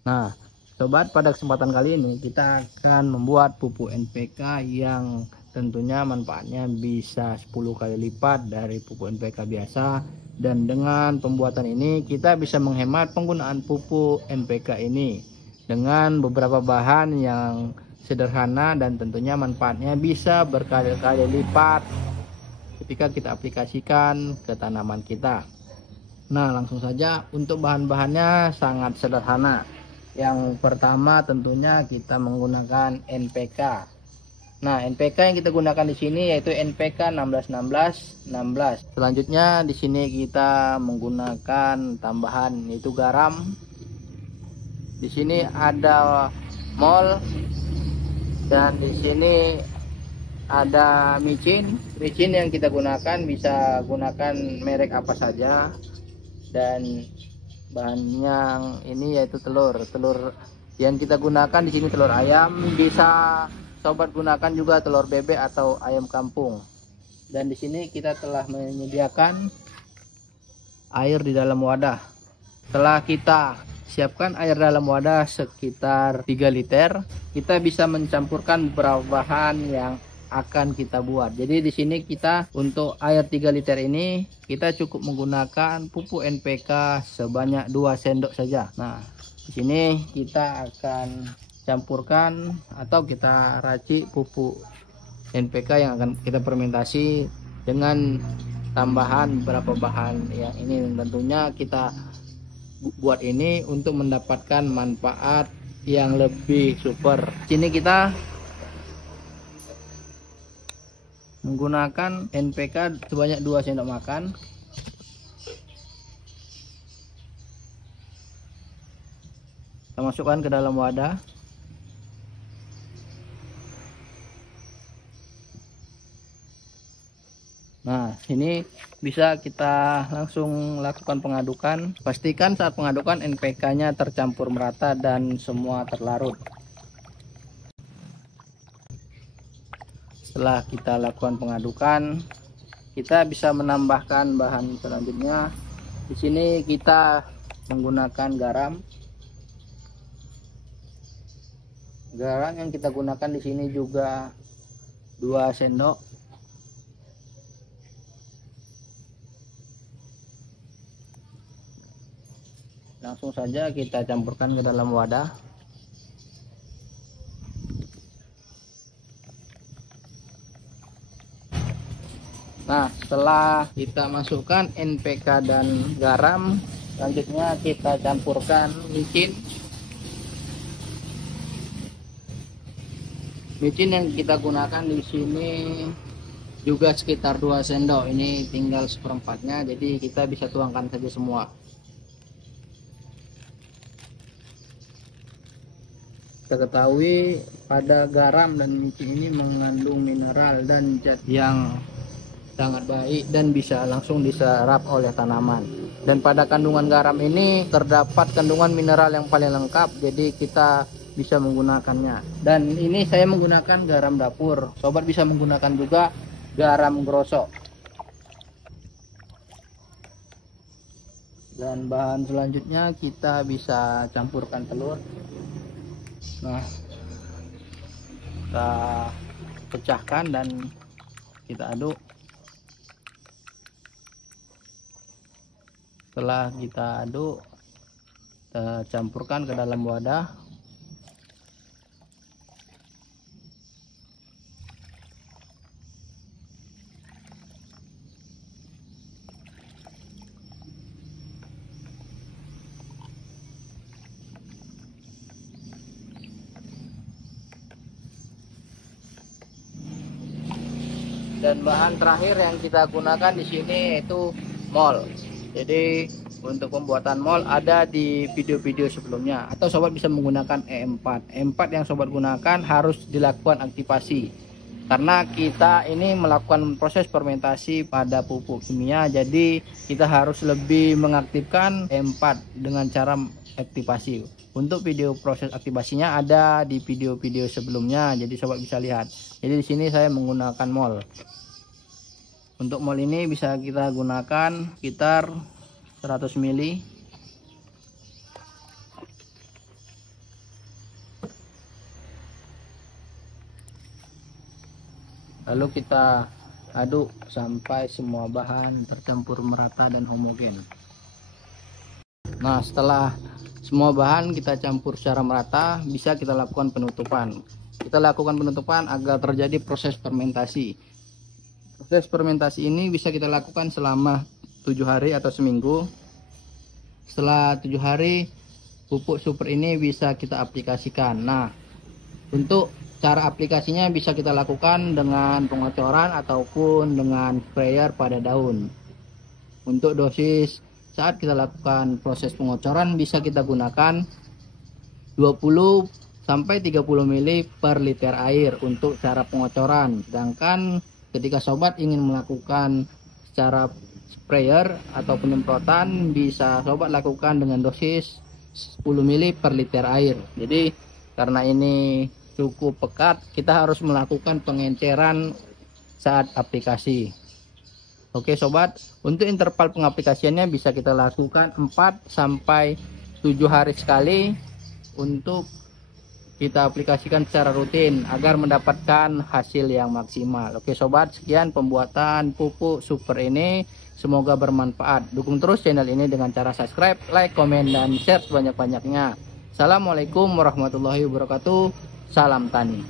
Nah, sobat, pada kesempatan kali ini kita akan membuat pupuk NPK yang tentunya manfaatnya bisa 10 kali lipat dari pupuk NPK biasa. Dan dengan pembuatan ini kita bisa menghemat penggunaan pupuk NPK ini dengan beberapa bahan yang sederhana, dan tentunya manfaatnya bisa berkali-kali lipat ketika kita aplikasikan ke tanaman kita. Nah, langsung saja untuk bahan-bahannya sangat sederhana. Yang pertama tentunya kita menggunakan NPK. Nah, NPK yang kita gunakan di sini yaitu NPK 16 16 16. Selanjutnya di sini kita menggunakan tambahan yaitu garam. Di sini ada mol, dan di sini ada micin. Micin yang kita gunakan bisa gunakan merek apa saja, dan bahan yang ini yaitu telur yang kita gunakan di sini telur ayam. Bisa sobat gunakan juga telur bebek atau ayam kampung. Dan di sini kita telah menyediakan air di dalam wadah. Setelah kita siapkan air dalam wadah sekitar 3 liter, kita bisa mencampurkan beberapa bahan yang akan kita buat. Jadi di sini kita untuk air 3 liter ini kita cukup menggunakan pupuk NPK sebanyak 2 sendok saja. Nah, di sini kita akan campurkan atau kita racik pupuk NPK yang akan kita fermentasi dengan tambahan beberapa bahan yang ini. Dan tentunya kita buat ini untuk mendapatkan manfaat yang lebih super. Sini kita menggunakan NPK sebanyak 2 sendok makan. Kita masukkan ke dalam wadah. Nah, ini bisa kita langsung lakukan pengadukan. Pastikan saat pengadukan NPK-nya tercampur merata dan semua terlarut. Setelah kita lakukan pengadukan, kita bisa menambahkan bahan selanjutnya. Di sini kita menggunakan garam. Garam yang kita gunakan di sini juga 2 sendok. Langsung saja kita campurkan ke dalam wadah. Nah, setelah kita masukkan NPK dan garam, selanjutnya kita campurkan micin. Micin yang kita gunakan di sini juga sekitar 2 sendok. Ini tinggal seperempatnya, jadi kita bisa tuangkan saja semua. Kita ketahui pada garam dan micin ini mengandung mineral dan zat yang sangat baik dan bisa langsung diserap oleh tanaman. Dan pada kandungan garam ini terdapat kandungan mineral yang paling lengkap, jadi kita bisa menggunakannya. Dan ini saya menggunakan garam dapur. Sobat bisa menggunakan juga garam grosok. Dan bahan selanjutnya kita bisa campurkan telur. Nah, kita pecahkan dan kita aduk. Setelah kita aduk, kita campurkan ke dalam wadah. Dan bahan terakhir yang kita gunakan di sini yaitu mol. Jadi untuk pembuatan mol ada di video-video sebelumnya, atau sobat bisa menggunakan E4. E4 yang sobat gunakan harus dilakukan aktivasi, karena kita ini melakukan proses fermentasi pada pupuk kimia, jadi kita harus lebih mengaktifkan E4 dengan cara aktivasi. Untuk video proses aktivasinya ada di video-video sebelumnya, jadi sobat bisa lihat. Jadi di sini saya menggunakan mol. Untuk mol ini bisa kita gunakan sekitar 100 ml. Lalu kita aduk sampai semua bahan tercampur merata dan homogen. Nah, setelah semua bahan kita campur secara merata, bisa kita lakukan penutupan. Kita lakukan penutupan agar terjadi proses fermentasi. Proses fermentasi ini bisa kita lakukan selama 7 hari atau seminggu. Setelah 7 hari, pupuk super ini bisa kita aplikasikan. Nah, untuk cara aplikasinya bisa kita lakukan dengan pengocoran ataupun dengan sprayer pada daun. Untuk dosis saat kita lakukan proses pengocoran bisa kita gunakan 20 sampai 30 ml per liter air untuk cara pengocoran. Sedangkan ketika sobat ingin melakukan secara sprayer atau penyemprotan, bisa sobat lakukan dengan dosis 10 ml per liter air. Jadi karena ini cukup pekat, kita harus melakukan pengenceran saat aplikasi. Oke sobat, untuk interval pengaplikasiannya bisa kita lakukan 4 sampai 7 hari sekali untuk kita aplikasikan secara rutin agar mendapatkan hasil yang maksimal. Oke sobat, sekian pembuatan pupuk super ini, semoga bermanfaat. Dukung terus channel ini dengan cara subscribe, like, komen, dan share sebanyak-banyaknya. Assalamualaikum warahmatullahi wabarakatuh. Salam tani.